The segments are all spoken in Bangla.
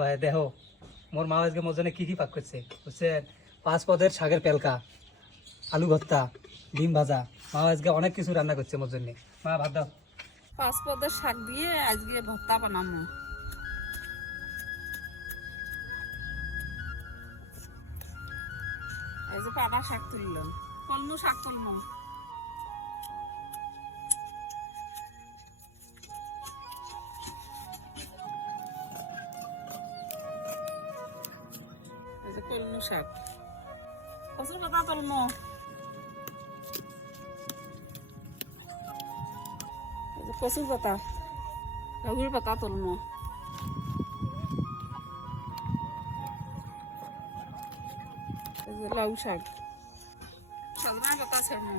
ভাই মোর মা আজকে মোর জন্য কি কি পাক করছে? বুঝছেন পাঁচ পদের শাকের পেলকা, আলু ভর্তা, ডিম ভাজা। মা আজকে অনেক কিছু রান্না করছে মোর জন্য। মা, ভাত দাও। পাঁচ পদের শাক দিয়ে আজকে ভর্তা বানাবো। এই যে পাটা শাক তুললাম কলমু শাক তুলমু শাক কচুর পাতা তুলমু কচুর পাতা রঘুর পাতা তুলমু লাউ শাক সজনা পাতা ছেড়মু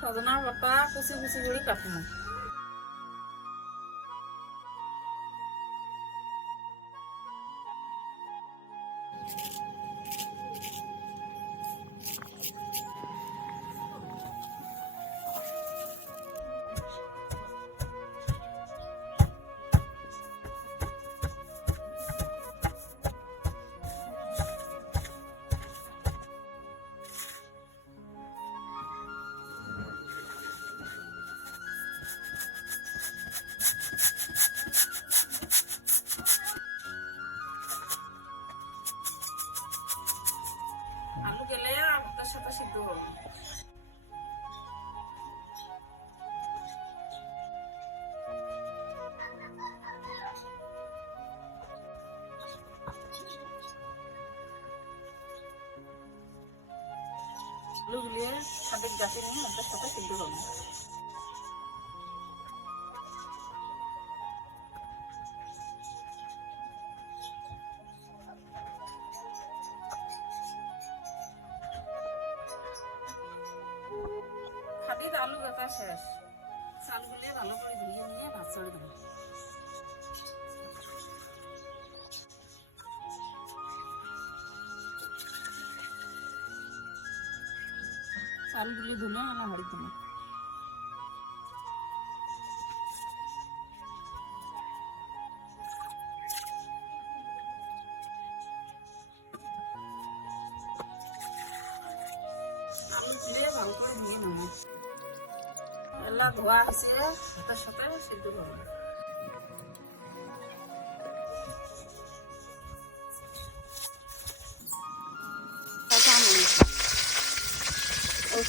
সজনা পাতা কুচি কুচি করে কাটমু। আলু গুলিয়ে সাথে গাছে নিয়ে তার সাথে সিদ্ধ করব। খালি আলু গাতা শেষ। চালগুলি ভালো করে ধুয়ে নিয়ে ভাত চড়ে দেবো। চালগুলি ধুলে আমার হাড়ি দেবো ভালো করে ধুয়ে নেব। এলা ধোয়া আছে তার সাথে সিদ্ধ করব।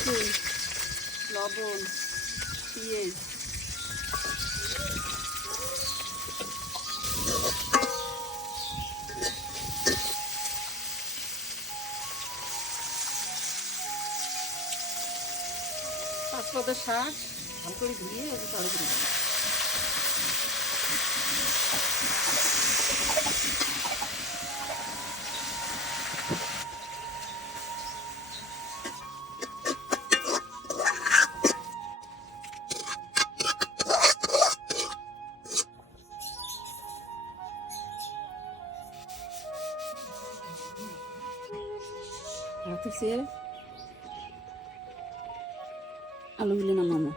ওষুধ লবণ পেঁয়াজ। পাঁচপদের শাক ভালো করে ধুয়ে ওকে তড়ে A terceira, a luz na mama.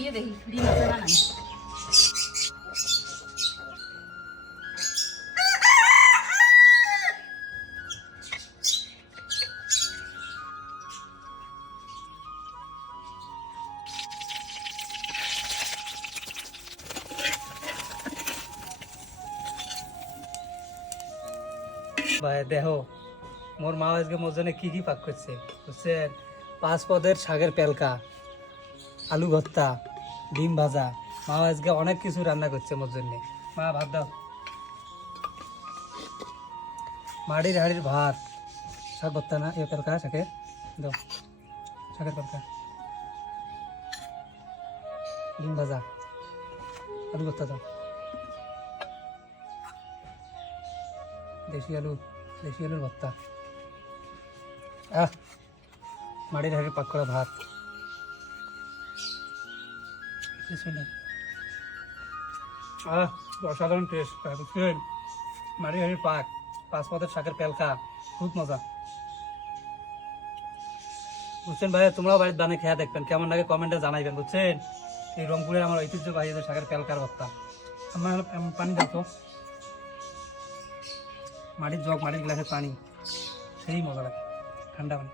দিয়ে দেখি ডিম আছে না ভাই, দেখো, মোর মা আজকে মোর জন্য কি কি পাক করছে, বুঝছেন? পাঁচ পদের শাকের পেলকা, আলু ভর্তা ডিম ভাজা। মা আজকে অনেক কিছু রান্না করছে মোর জন্য। মা, ভাত দাও। মাটির হাড়ির ভাত। শাক ভর্তা না? এ পেলকা শাকের? দাও। শাকের পেলকা ডিম ভাজা। আলু ভর্তা দাও। দেশি আলু, দেশি আলুর ভত্তা আহ মাটির হাড়ির পাক করা ভাত। আহ অসাধারণ টেস্ট বুঝছেন হাড়ির পাক পাঁচ পদের শাকের পেলকা, খুব মজা। বুঝছেন ভাই তোমরাও বাড়ির দানে খেয়ে দেখবেন, কেমন লাগে কমেন্টে জানাইবেন, বুঝছেন? এই রংপুরের আমার ঐতিহ্যবাহী শাকের পেলকার ভর্তা। আমার পানি দাও তো। মাটির জগ, মাটির গ্লাসের পানি, সেই মজা লাগে, ঠান্ডা পানি।